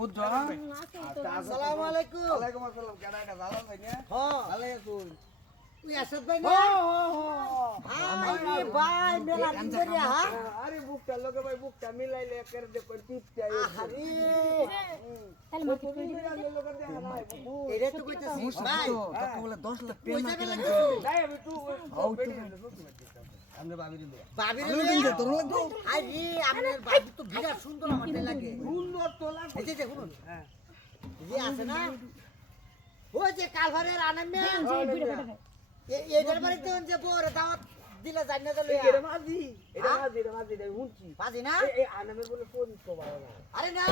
আসসালামু আলাইকুম। ওয়ালাইকুম আসসালাম। কেডা এটা জালাল ভাই না? হ্যাঁ ভালো আছুন? তুই আসাদ ভাই না? আরে ভাই মেলা দিন ধরে হ্যাঁ আরে বুকটা লগে ভাই বুকটা মিলাইলে একের দেখো টিপটা আরে তাহলে মার্কেট করে দিবি লগে দেখা নাই বুবু। এটা তো কইতাছিস ভাই কত বলে 10 লাখ ওই পেমেন্ট যাবে করে লাগতো নাই আমি তো আমরা ভাবি দিল। বাবির দিন তোর লাগতো আরে আপনার বাবু তো বিরাট সুন্দর আমার লাগে সুন্দর তো লাগে। এই যে শুনুন হ্যাঁ যে আছে না ওই যে কালভারের আনন্দে এটার বাড়িতে যে বড় দাওয়াত দিলে জানি না চলে এটা মাঝি এটা হুনছি। বাজি না এই আনামে বলে ফোন তো ভালো না। আরে না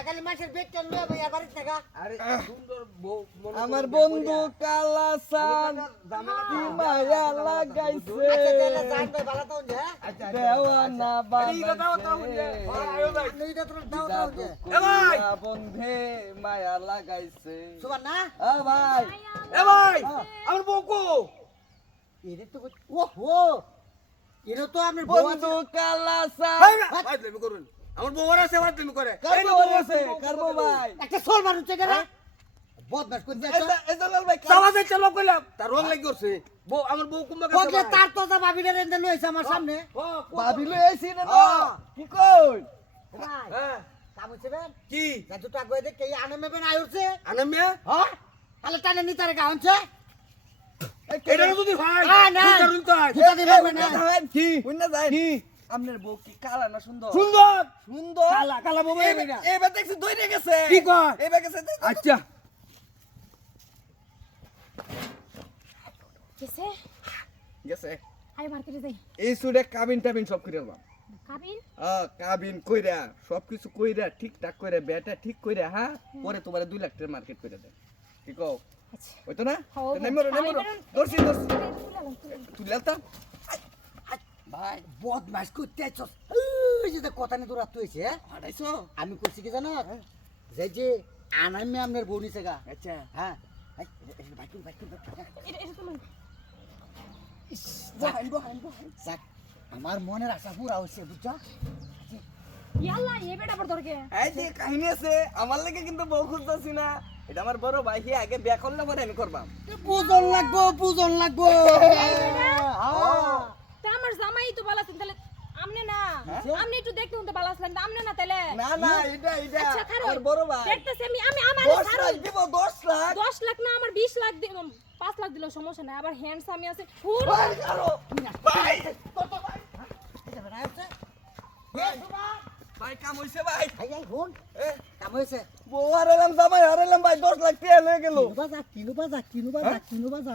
একালি মাসের বেট চলবে ভাই এর বাড়িতে থাকা আরে সুন্দর বউ মনে আমার করে বন্ধু কইরা। কালাসান জামেলা মায়া লাগাইছে আচ্ছা তাহলে যাই ভাই ভালো তো যে আচ্ছা দেওয়ানা বানাইছে নইটা তোর দাও দাও যে বন্ধে মায়া লাগাইছে সুবান না আ ভাই এ ভাই আমার বউ কো এর তো ও হো এর তো আপনার বউ আছে বন্ধু কালাসান ভাই তুমি করুন আমার বউ আছে আমার তুমি করে কারবো আছে কারবো ভাই একটা সোল মানুষ চেয়ে না বদমাশ করে যাচ্ছে এজালাল ভাই সাবাজে চলো কইলাম তার রং লাগি করছে বউ আমার বউ কুম্বা ওকে তার তো যা ভাবিলে রেন্দে লইছে আমার সামনে ভাবিলো আইছি না কি কই ভাই হ্যাঁ কাম হইছে বেন কি যা দুটো আগে দেখে আনমে বেন আইছে আনামিয়া হ্যাঁ তাহলে টানে নিতারে গাউনছে এটা যদি ভাই না করুন তো দুটা দিবে না কি কইনা যায় কি আপনার বউ কি কালা না সুন্দর সুন্দর সুন্দর কালা কালা বউ এটা এবার দেখছি দইরে গেছে কি কয় এবার গেছে আচ্ছা কেসে গেছে আরে মার্কেটে যাই এই সুরে কাবিন টাবিন সব করে আলবাম কাবিন কাবিন কইরা সবকিছু কইরা ঠিকঠাক করে বেটা ঠিক কইরা হ্যাঁ পরে তোমার 2 লাখ টাকা মার্কেট করে দেয় ঠিক কও আচ্ছা হইতো না হ্যাঁ, নেমরো নেমরো দর্শি দর্শি তুই লেলতা ভাই বদমাশ করতে আইছস এই যে কথা নিয়ে দৌড়াতে হইছে হাঁটাইছো আমি কইছি কি জানো যে আনামে আমনের বউ নিছে গা আচ্ছা হ্যাঁ যাক, আমার মনের আশা পুরা হচ্ছে বুঝছো ইয়াল্লা এ বেটা পড় দরকে এই যে কাহিনী আছে আমার লাগে কিন্তু বউ খুঁজতাছি না এটা আমার বড় ভাই হি আগে বিয়া করলে পরে আমি করবাম পূজন লাগবো তা আমার জামাই তো বালাছেন তাহলে আমনে না আমনে একটু দেখতে হতে বালাছেন আমনে না তাহলে না না এটা আচ্ছা খারো আমার বড় ভাই দেখতেছি আমি আমার 10 লাখ দিব 10 লাখ 10 লাখ না আমার 20 লাখ দিলাম 5 লাখ দিলে সমস্যা নাই আবার হ্যান্ডস আমি আছে ফুল ভাই কারো ভাই ভাই কাম হইছে ভাই ফোন কাম হয়েছে বউ হারালাম জামাই হারালাম ভাই 10 লাখ টাকা লয়ে গেল কিনু বাজা